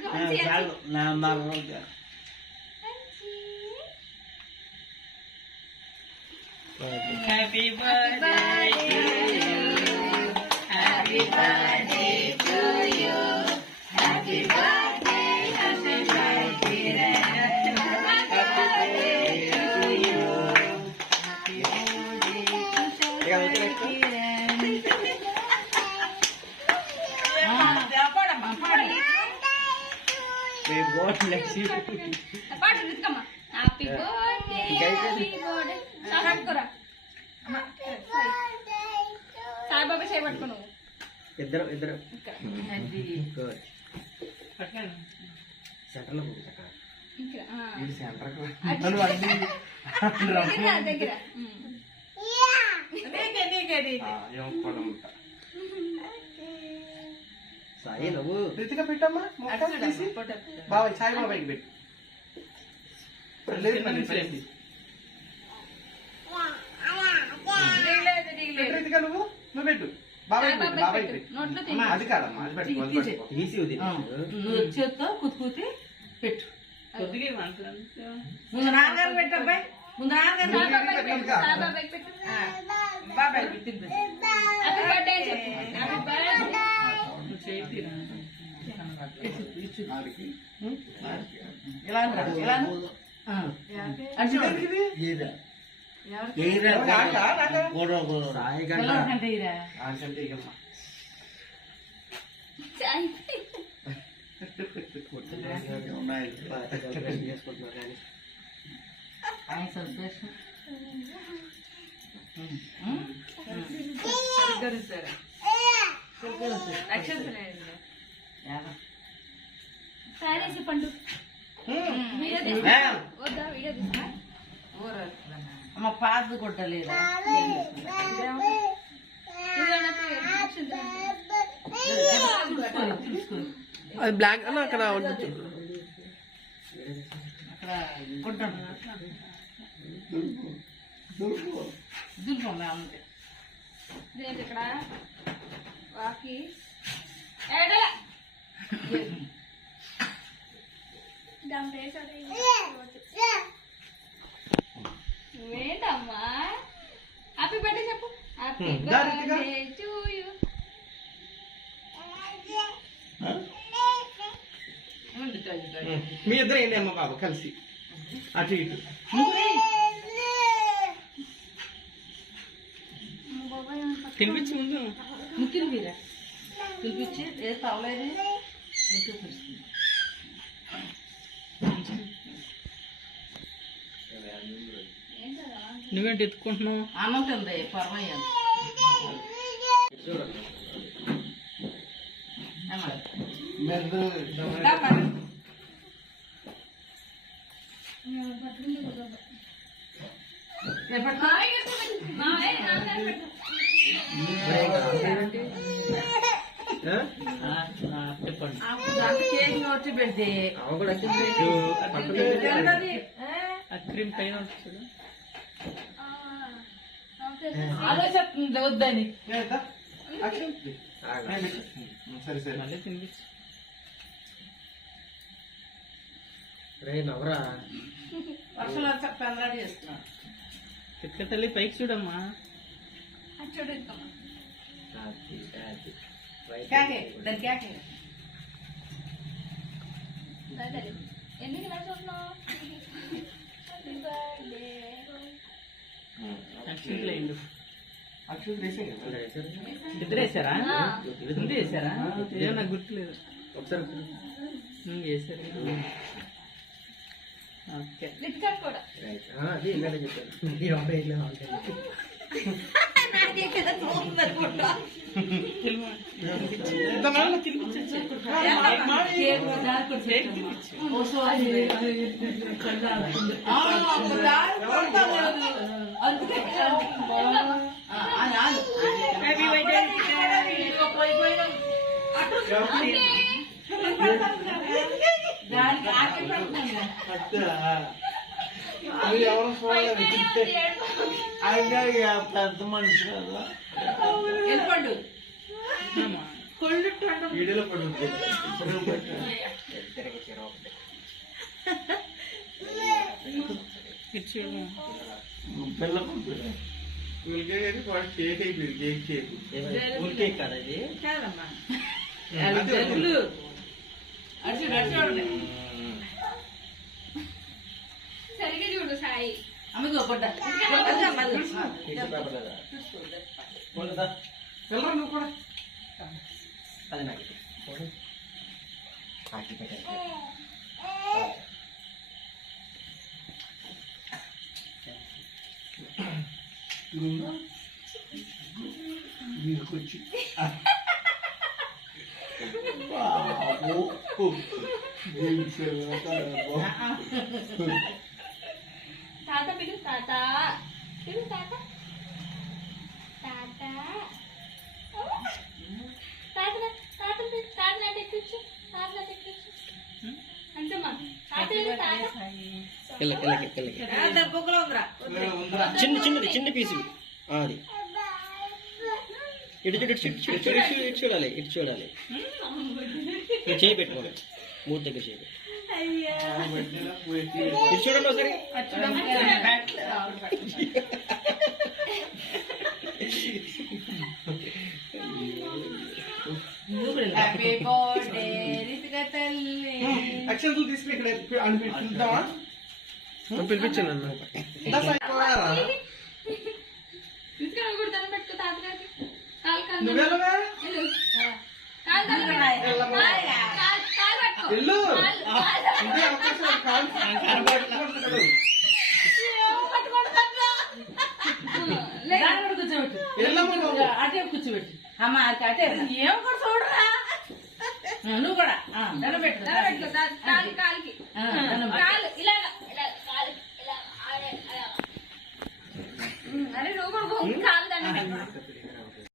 Happy birthday to you. Happy birthday to you. Happy birthday, happy birthday to you. Happy birthday to Happy birthday. Saibaba చేయి పట్టుకో నువ్వు ఇద్దరు సెంటర్లో దగ్గర సాయి నువ్వు రితిక పెట్టమ్మా బాబాయ్ సాయిబాబాకి పెట్టు నువ్వు పెట్టు బాబాయ్ అది కాదమ్మా అది పెట్టు చేత్తో కుతుకుతి పెట్టు ముందు నాన్నగారు పెట్టబ్బాయి ముందు బాబాయ్ ఇలా పండు అమ్మ పాస్ కొట్టలేదు అది బ్లాక్ అని అక్కడ అక్కడ ఇక్కడ వాకి నువ్వేంటమ్మా హ్యాపీ బర్త్డే చెప్పు హ్యాపీ బర్త్డే టు యు మీ ఇద్దరు ఏంటి అమ్మ బాబు కలిసి అటు ఇటు తినిపించి ముందు ముక్కిలు మీరా తినిపించి ఏ తవలేదు నువ్వేంటి ఎత్తుకుంటున్నావు అన్నం తింది పర్వయ్య కేక్ వచ్చి పెడితే క్రీమ్ పైన వచ్చాడు ఆలోచన వద్దని సరే సరే మళ్ళీ తినిపించు రే నవరా వర్షం పెందలాడి చేస్తున్నా చిక్క తల్లి పైకి చూడమ్మా చూడు కేకే దాని కేకే ఎందుకు ఇలా చూస్తున్నావు ఇద్దరు వేసారా ముందు వేసారా ఏమో నాకు గుర్తులేదు ఒకసారి వేసారు ఓకే కూడా అది ఇందాక చెప్పాను అది ఎవరు చూడలేదు ఆయన పెద్ద మనిషి కదా వెళ్ళిపండు వీడియోలో పడుతుంది తిరగ ఒకటి కేక్ కదా ఇది కాదమ్మా అది జగ్గులు అడిచి చూడండి సరిగ్గా చూడు సాయి. అమ్మకు పడ్డ వెళ్ళరా నువ్వు కూడా. అది నాకు వీరికొచ్చి తాత పిలు తాత పిలు తాత తాత తాత తాత తాత నాటి ఎక్కించు తాత నాటి ఎక్కించు అంతమ్మా తాత తాత బొక్కలో ఉందిరా చిన్న పీసు అది ఇటు చూడాలి ఇటు చూడాలి చేయి పెట్టుకోవాలి మూడు దగ్గర చేయి ఇటు చూడండి ఒకసారి హ్యాపీ బర్త్డే రితికా తల్లి అక్షంతలు తీసుకుని ఇక్కడ అని పిలుద్దామా? పిలిపించాను అన్న తీసుకొని కూడా దండం పెట్టుకో తాతగారికి కాలు కాలు నువ్వెళ్ళవా? కాలు దండం పెట్టు. కాలు కాలు పట్టుకో. వెళ్ళు. కాలు, కాలు. ఇదే అవకాశం కాదు. లే. దాని కూడా కూర్చోబెట్టు వెళ్ళమ్మా నువ్వు. అటే కూర్చోబెట్టు అమ్మ అటే ఏం కూడా చూడరా నువ్వు కూడా దండం పెట్టు దండం పెట్టుకో కాలు కాలుకి దండం పెట్టు. కాలు ఇలాగ ఇలాగ కాలు ఇలా అరే నువ్వు కూడా కాలు దండం పెట్టు.